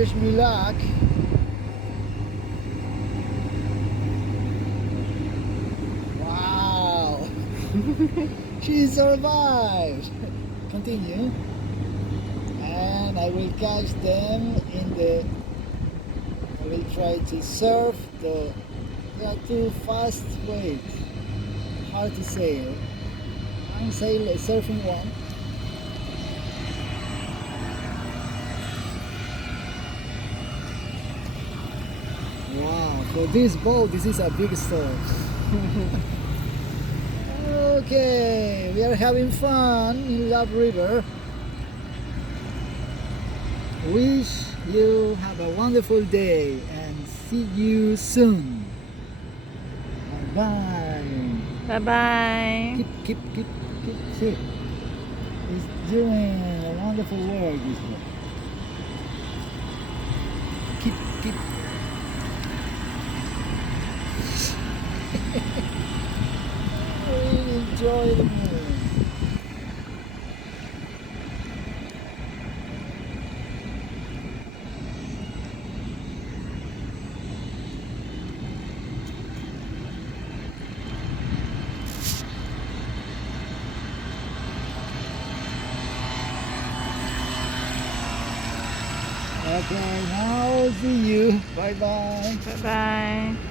Wish me luck. Wow. She survived. Continue. And I will catch them in the. I will try to surf the. They are too fast. Wait. Hard to sail. I'm surfing one. Wow, for this boat, this is a big storm. Okay, we are having fun in Love River. Wish you have a wonderful day and see you soon. Bye. Bye-bye. Keep. See, he's doing a wonderful work. This boy. Keep. Really enjoy the moon. Okay, now see you. Bye bye. Bye-bye.